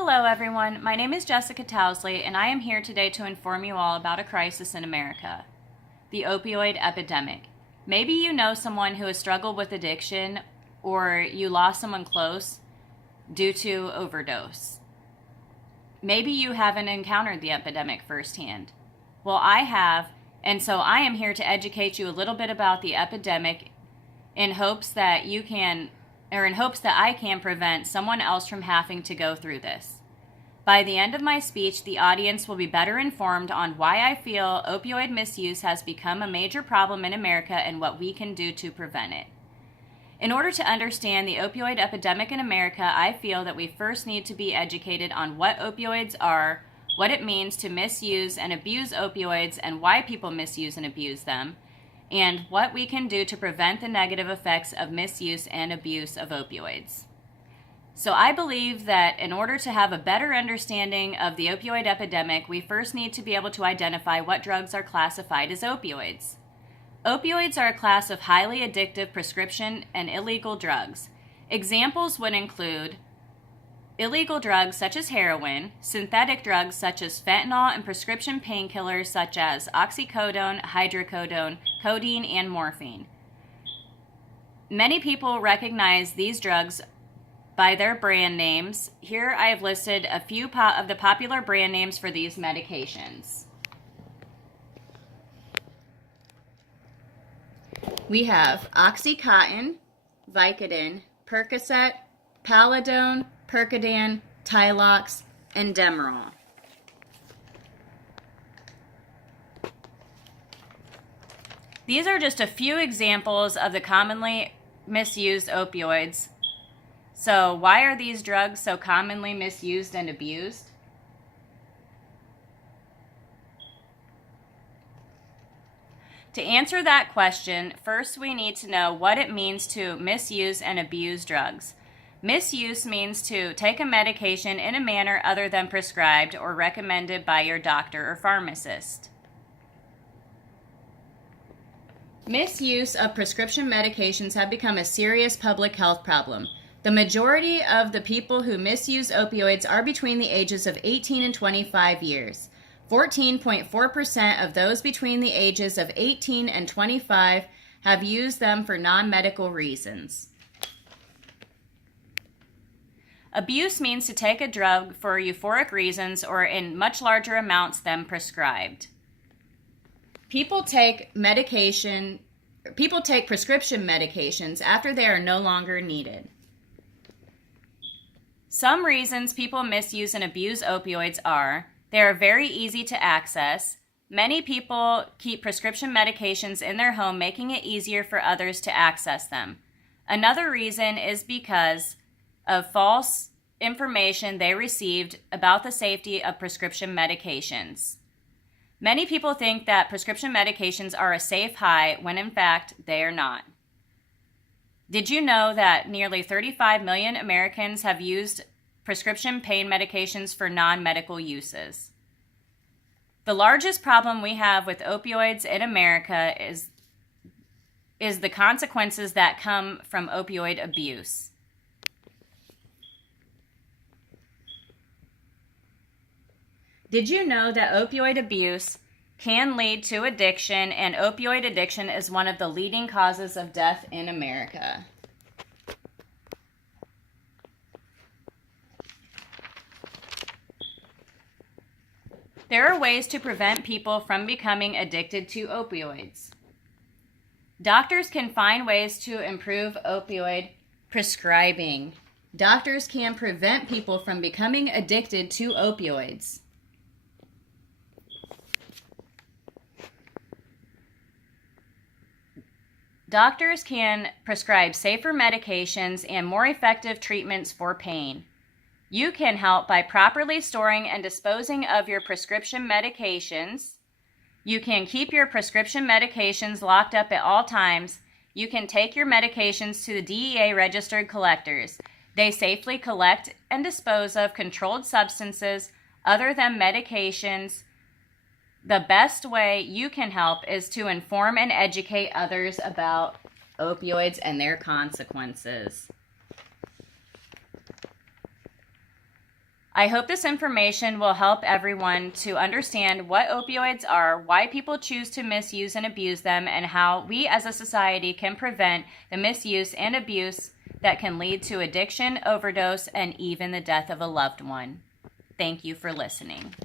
Hello everyone, my name is Jessica Towsley and I am here today to inform you all about a crisis in America, the opioid epidemic. Maybe you know someone who has struggled with addiction or you lost someone close due to overdose. Maybe you haven't encountered the epidemic firsthand. Well, I have, and so I am here to educate you a little bit about the epidemic in hopes that I can prevent someone else from having to go through this. By the end of my speech, the audience will be better informed on why I feel opioid misuse has become a major problem in America and what we can do to prevent it. In order to understand the opioid epidemic in America, I feel that we first need to be educated on what opioids are, what it means to misuse and abuse opioids and why people misuse and abuse them, and what we can do to prevent the negative effects of misuse and abuse of opioids. So I believe that in order to have a better understanding of the opioid epidemic, we first need to be able to identify what drugs are classified as opioids. Opioids are a class of highly addictive prescription and illegal drugs. Examples would include illegal drugs such as heroin, synthetic drugs such as fentanyl, and prescription painkillers such as oxycodone, hydrocodone, codeine, and morphine. Many people recognize these drugs by their brand names. Here I have listed a few of the popular brand names for these medications. We have Oxycontin, Vicodin, Percocet, Paladone, Percodan, Tylox, and Demerol. These are just a few examples of the commonly misused opioids. So why are these drugs so commonly misused and abused? To answer that question, first we need to know what it means to misuse and abuse drugs. Misuse means to take a medication in a manner other than prescribed or recommended by your doctor or pharmacist. Misuse of prescription medications have become a serious public health problem. The majority of the people who misuse opioids are between the ages of 18 and 25 years. 14.4% of those between the ages of 18 and 25 have used them for non-medical reasons. Abuse means to take a drug for euphoric reasons or in much larger amounts than prescribed. People take prescription medications after they are no longer needed. Some reasons people misuse and abuse opioids are: they are very easy to access. Many people keep prescription medications in their home, making it easier for others to access them. Another reason is because of false information they received about the safety of prescription medications. Many people think that prescription medications are a safe high when in fact they are not. Did you know that nearly 35 million Americans have used prescription pain medications for non-medical uses? The largest problem we have with opioids in America is the consequences that come from opioid abuse. Did you know that opioid abuse can lead to addiction, and opioid addiction is one of the leading causes of death in America? There are ways to prevent people from becoming addicted to opioids. Doctors can find ways to improve opioid prescribing. Doctors can prevent people from becoming addicted to opioids. Doctors can prescribe safer medications and more effective treatments for pain. You can help by properly storing and disposing of your prescription medications. You can keep your prescription medications locked up at all times. You can take your medications to the DEA registered collectors. They safely collect and dispose of controlled substances other than medications. The best way you can help is to inform and educate others about opioids and their consequences. I hope this information will help everyone to understand what opioids are, why people choose to misuse and abuse them, and how we as a society can prevent the misuse and abuse that can lead to addiction, overdose, and even the death of a loved one. Thank you for listening.